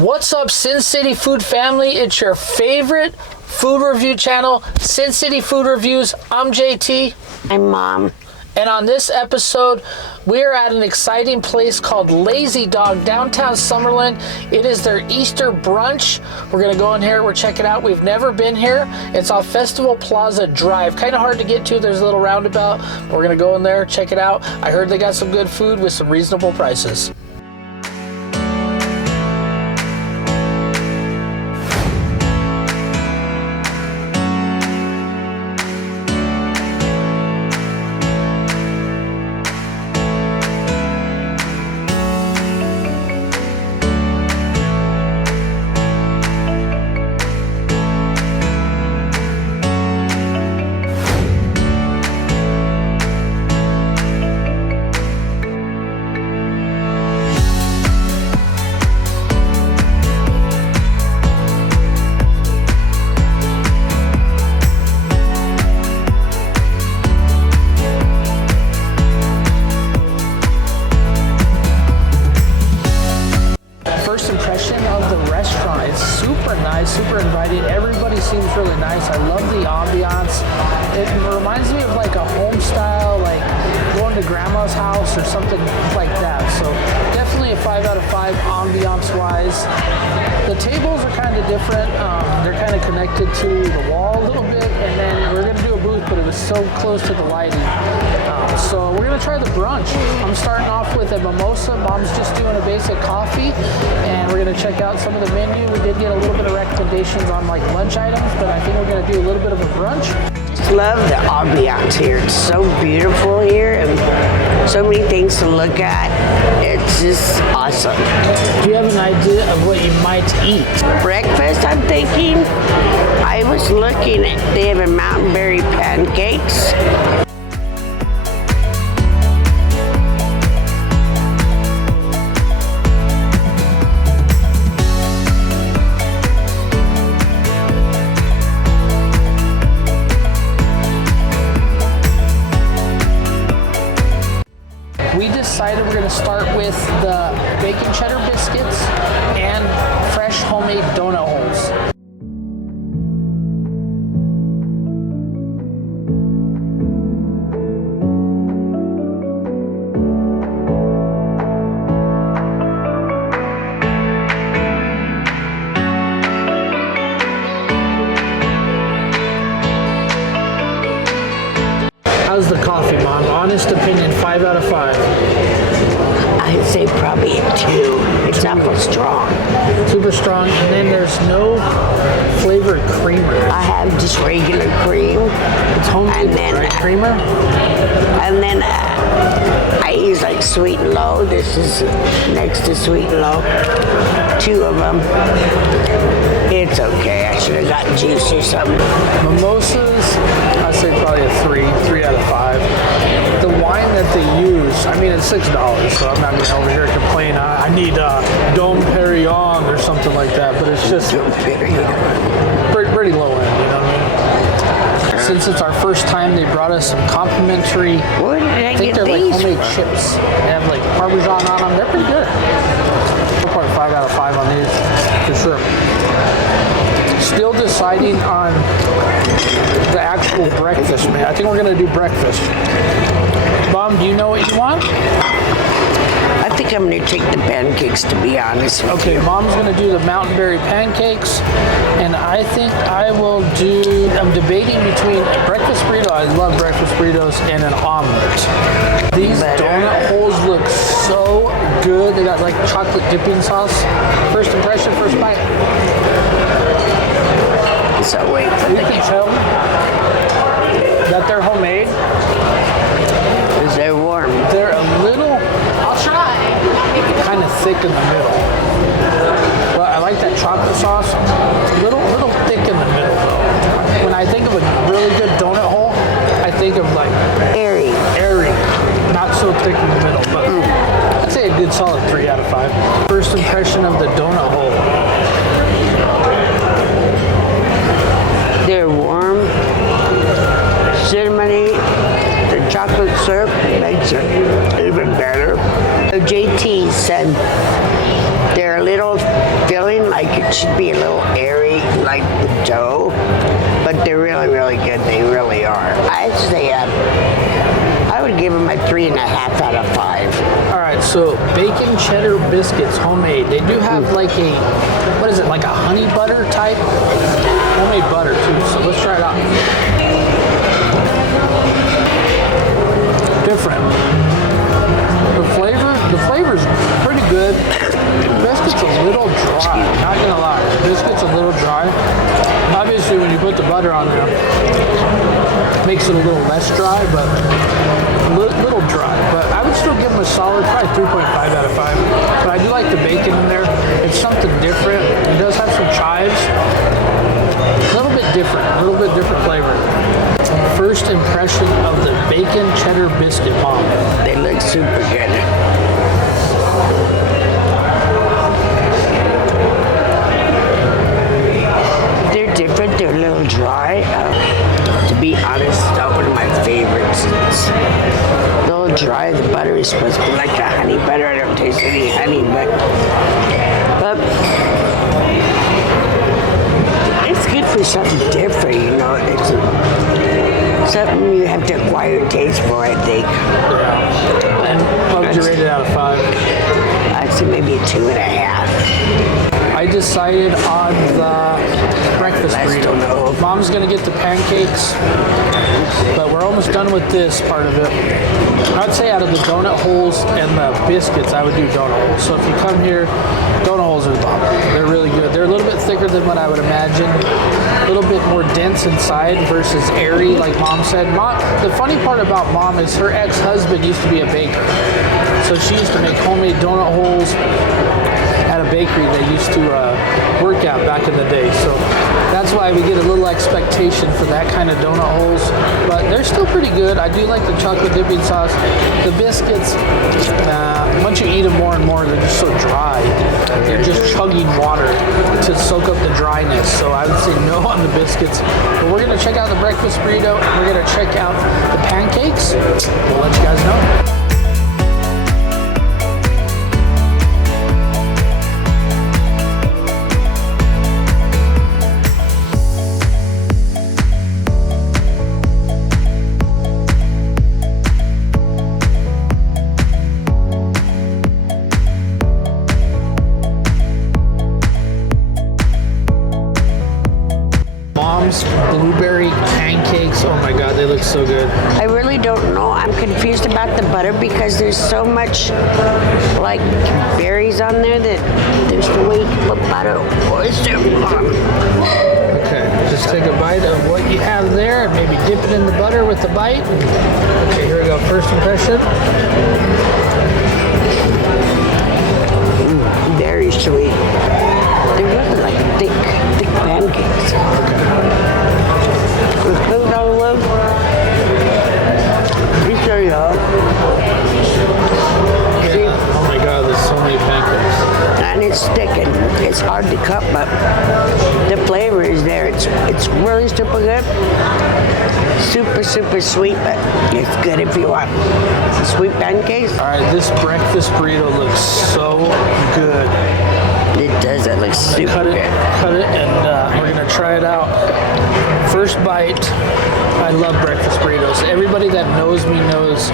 What's up, Sin City Food family? It's your favorite food review channel, Sin City Food Reviews. I'm JT. I'm Mom. And on this episode, we're at an exciting place called Lazy Dog, downtown Summerlin. It is their Easter brunch. We're gonna go in here, we'll check it out. We've never been here. It's off Festival Plaza Drive. Kind of hard to get to, there's a little roundabout. We're gonna go in there, check it out. I heard they got some good food with some reasonable prices. First impression of the restaurant, it's super nice, super inviting. Everybody seems really nice. I love the ambiance. It reminds me of like a home style, like going to grandma's house or something like that. So definitely a 5 out of 5 ambiance wise. The tables are kind of different. They're kind of connected to the wall a little bit, and then we're gonna do a booth, but it was so close to the lighting. So we're gonna try the brunch. I'm starting off with a mimosa. Mom's just doing a basic coffee, and we're gonna check out some of the menu. We did get a little bit of recommendations on like lunch items, but I think we're gonna do a little bit of a brunch. Just love the ambiance here. It's so beautiful here and so many things to look at. It's just awesome. Do you have an idea of what you might eat? Breakfast, I'm thinking. I was looking at, they have a mountain berry pancakes. We decided we're going to start with the bacon cheddar biscuits and fresh homemade donut holes. How's the coffee, Mom? Honest opinion, 5 out of 5. I'd say probably a 2. It's apple strong. Super strong, and then there's no flavored creamer. I have just regular cream. It's homemade, and then right? Creamer? And then I use like Sweet and Low. This is next to Sweet and Low. 2 of them. It's okay. I should have gotten juice or something. Mimosas, I'd say probably a 3 out of 5. The wine that they use, I mean, it's $6, so I'm not going over here complain. I need Dom Perignon or something like that, but it's just pretty low end, you know what I mean? Since it's our first time, they brought us some complimentary, I think they're like homemade chips. They have like Parmesan on them. They're pretty good. 4.5 out of 5 on these, for sure. Still deciding on the actual breakfast, man. I think we're gonna do breakfast. Mom, do you know what you want? I think I'm gonna take the pancakes, to be honest with Okay, you. Mom's gonna do the mountain berry pancakes, and I think I will do, I'm debating between a breakfast burrito, I love breakfast burritos, and an omelet. These donut holes look so good. They got like chocolate dipping sauce. First impression, first bite. So wait for You the can tell that they're homemade. Is they're warm. They're a little, I'll try, kind of thick in the middle. But I like that chocolate sauce. Little thick in the middle though. When I think of a really good donut hole, I think of like Airy. not so thick in the middle. But I'd say a good solid 3 out of 5. First impression of the donut hole. They're warm, cinnamony, the chocolate syrup makes it even better. JT said they're a little filling like it should be a little airy, like the dough, but they're really, really good. They really are. I'd say I would give them a 3.5 out of 5. All right, so bacon cheddar biscuits, homemade. They do have like a, what is it, like a honey butter type? Homemade butter too, so let's try it out. Different. The flavor's pretty good. The biscuit's a little dry, not gonna lie. The biscuit's a little dry. Obviously, when you put the butter on there, it makes it a little less dry, but a little dry. But I would still give them a solid, probably 3.5 out of 5. But I do like the bacon in there. It's something different. It does have some chives. A little bit different flavor. First impression of the bacon cheddar biscuit, Mom. They look super good. They're different. They're a little dry. To be honest, that's one of my favorites. It's a little dry. The butter is supposed to be like a honey butter. I don't taste any honey, but it's good for something different, you know. It's something you have to acquire taste for, I think. Yeah. And what would you rate it out of 5? I'd say maybe a 2.5. I decided on the breakfast burrito. Mom's gonna get the pancakes, but we're almost done with this part of it. I'd say out of the donut holes and the biscuits, I would do donut holes. So if you come here, donut holes are the bomb. They're really good. They're a little bit thicker than what I would imagine. A little bit more dense inside versus airy, like Mom said. The funny part about Mom is her ex-husband used to be a baker. So she used to make homemade donut holes at a bakery they used to work at back in the day. So that's why we get a little expectation for that kind of donut holes. But they're still pretty good. I do like the chocolate dipping sauce. The biscuits, once you eat them more and more, they're just so dry. They're just chugging water to soak up the dryness. So I would say no on the biscuits. But we're going to check out the breakfast burrito. We're going to check out the pancakes. We'll let you guys know. Blueberry pancakes, oh my god, they look so good. I really don't know. I'm confused about the butter because there's so much like berries on there that there's no way to put butter or oyster on. Okay, just take a bite of what you have there and maybe dip it in the butter with the bite. Okay, here we go. First impression. Very sweet. They're really like thick pancakes. With food all over. Let me show you how. See? Oh my god, there's so many pancakes. And it's thick and it's hard to cut, but the flavor is there. It's really super good. Super, super sweet, but it's good if you want sweet pancakes. All right, this breakfast burrito looks so good. It does. It looks super good. Cut it, and we're gonna try it out. First bite. I love breakfast burritos. Everybody that knows me knows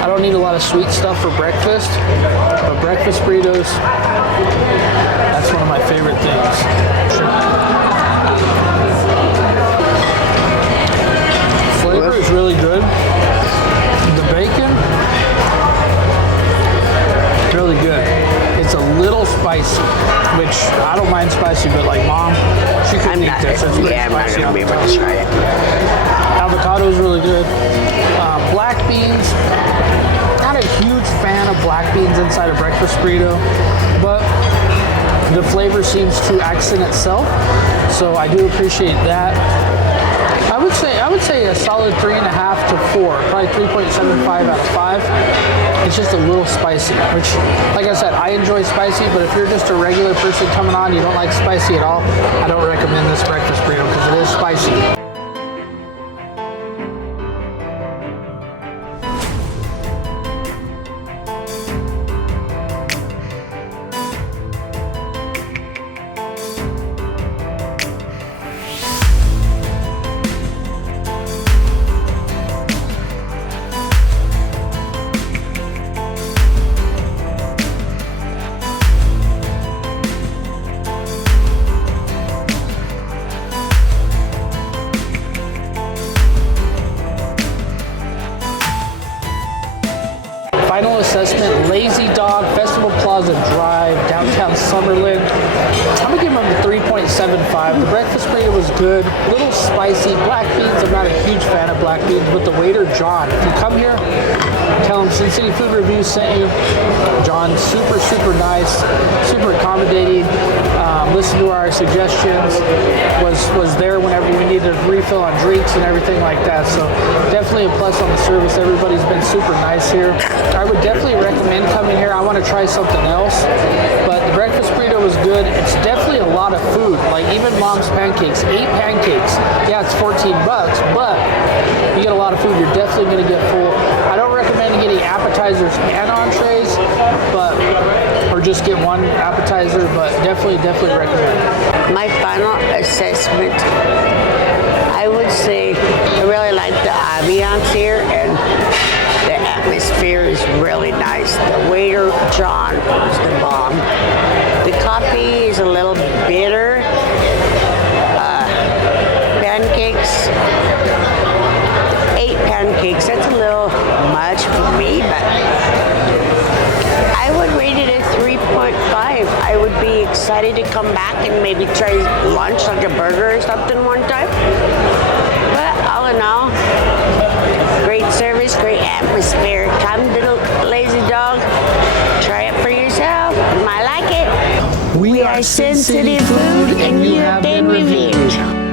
I don't need a lot of sweet stuff for breakfast, but breakfast burritos, that's one of my favorite things. Flavor is really good. The bacon, really good. It's a little spicy, which I don't mind spicy, but like Mom, she couldn't eat this. It's really I'm not spicy. going to be able to try it. Avocado is really good. Black beans, not a huge fan of black beans inside a breakfast burrito, but the flavor seems to accent itself, so I do appreciate that. I would say a solid 3.5 to 4, probably 3.75 out of 5. It's just a little spicy, which, like I said, I enjoy spicy, but if you're just a regular person coming on, you don't like spicy at all, I don't recommend this breakfast burrito because it is spicy. Lazy Dog, Festival Plaza Drive, downtown Summerlin. I'm gonna give them a 3.75. The breakfast burrito was good, a little spicy. Black beans, I'm not a huge fan of black beans, but the waiter, John, if you come here, tell him Sin City Food Review sent you. John, super, super nice, super accommodating. Listened to our suggestions, was there whenever we needed a refill on drinks and everything like that. So definitely a plus on the service. Everybody's been super nice here. I would definitely recommend coming here. I want to try something else, but the breakfast burrito was good. It's definitely a lot of food. Like even Mom's pancakes, 8 pancakes. Yeah, it's $14, but you get a lot of food. You're definitely going to get full. I don't recommend getting appetizers and entrees, or just get one appetizer, but definitely recommend. My final assessment, I would say I really like the ambiance here, and the atmosphere is really nice. The waiter, John, is the bomb. The coffee is a little bitter. Pancakes, 8 pancakes, that's a little much for me, but I would rate it a 3.5. I would be excited to come back and maybe try lunch, like a burger or something one time. But all in all, great service, great atmosphere. Come to the Lazy Dog, try it for yourself. You might like it. We are Sin City Food, and you have been reviewed.